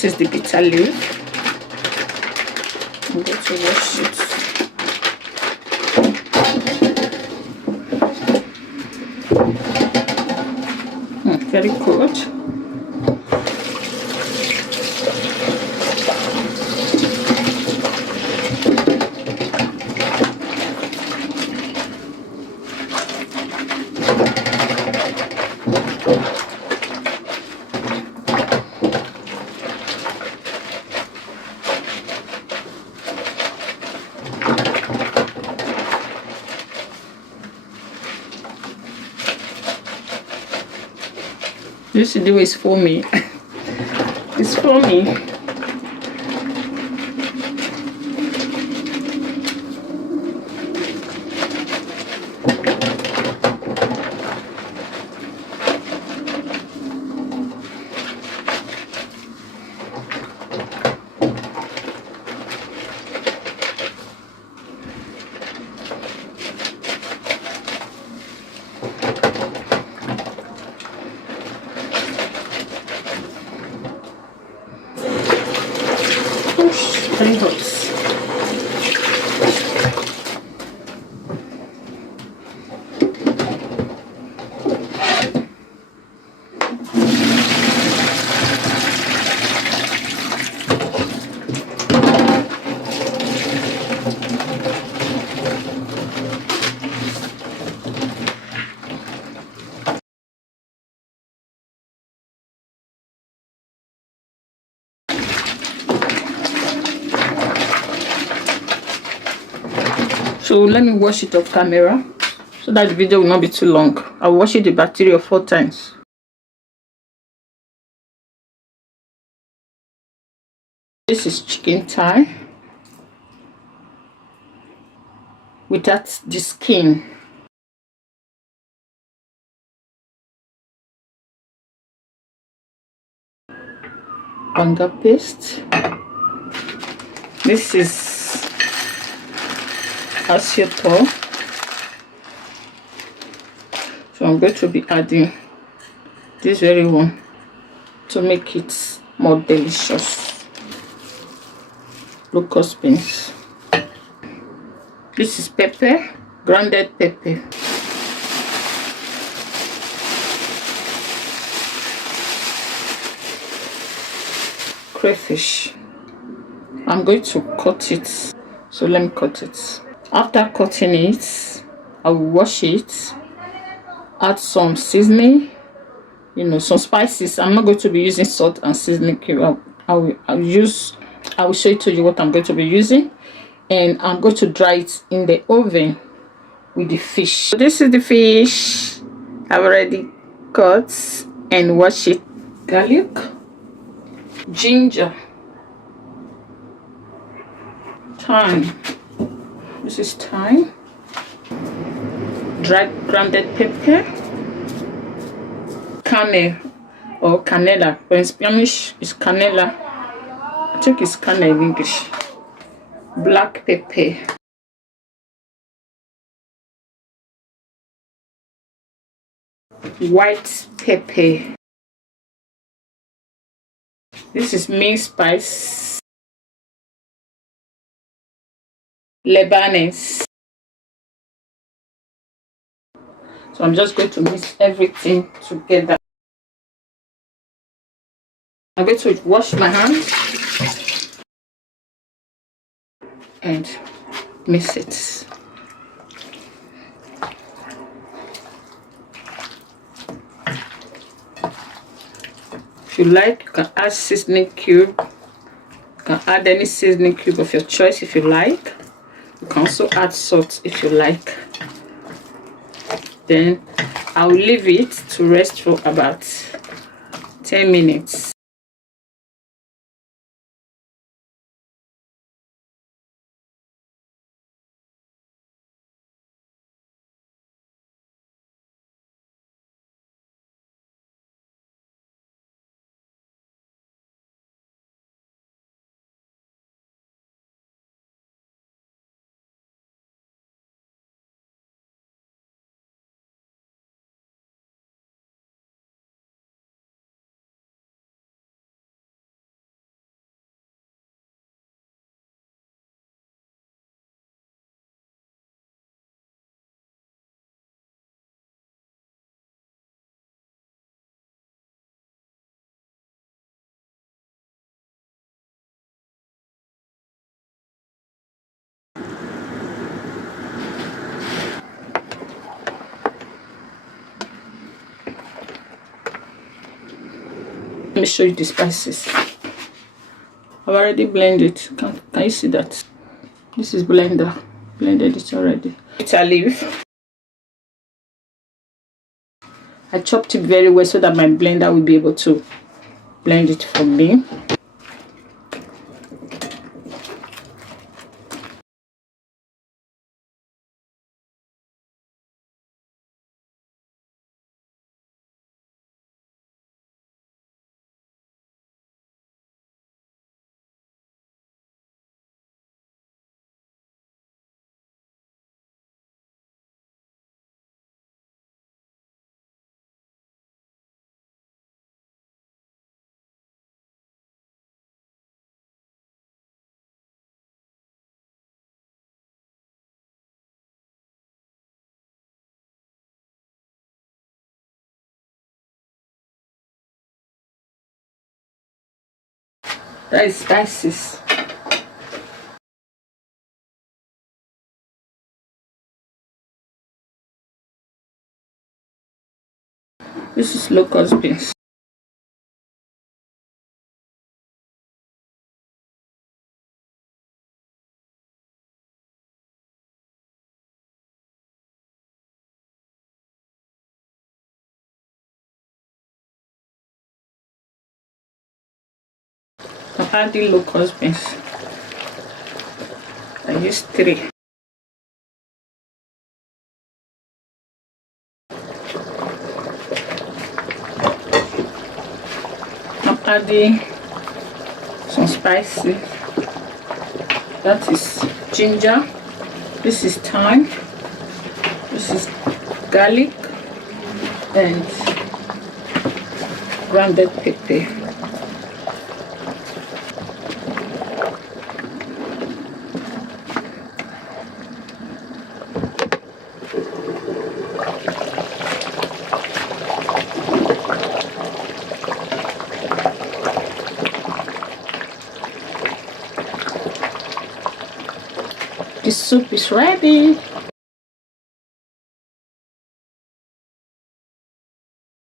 This is the bitter leaf. I'm going to wash it. Very good. This video is for me. It's for me. Very hot. So let me wash it off camera so that the video will not be too long. I'll wash it about 3 or 4 times. This is chicken thigh without the skin. Banga paste. This is asieto. So I'm going to be adding this very one to make it more delicious. Locust beans. This is pepper, grounded pepper. Crayfish. I'm going to cut it. So let me cut it. After cutting it, I will wash it, add some seasoning, some spices. I'm not going to be using salt and seasoning cube. I will show it to you what I'm going to be using, and I'm going to dry it in the oven with the fish. So this is the fish I've already cut and washed it. Garlic, ginger, thyme. This is thyme, dried grounded pepper, cane or canela. But in Spanish it's canela. I think it's cane in English. Black pepper, white pepper. This is minced spice, Lebanese. So I'm just going to mix everything together. I'm going to wash my hands and mix it. If you like, you can add seasoning cube. You can add any seasoning cube of your choice if you like. You can also add salt if you like. Then I'll leave it to rest for about 10 minutes. Let me show you the spices. I've already blended it. Can you see that? This is blended it already. Bitter leaf. I chopped it very well so that my blender will be able to blend it for me. That is spices. This is locust beans. I'm adding locust beans. I use 3. I'm adding some spices. That is ginger. This is thyme. This is garlic and grounded pepper. The soup is ready.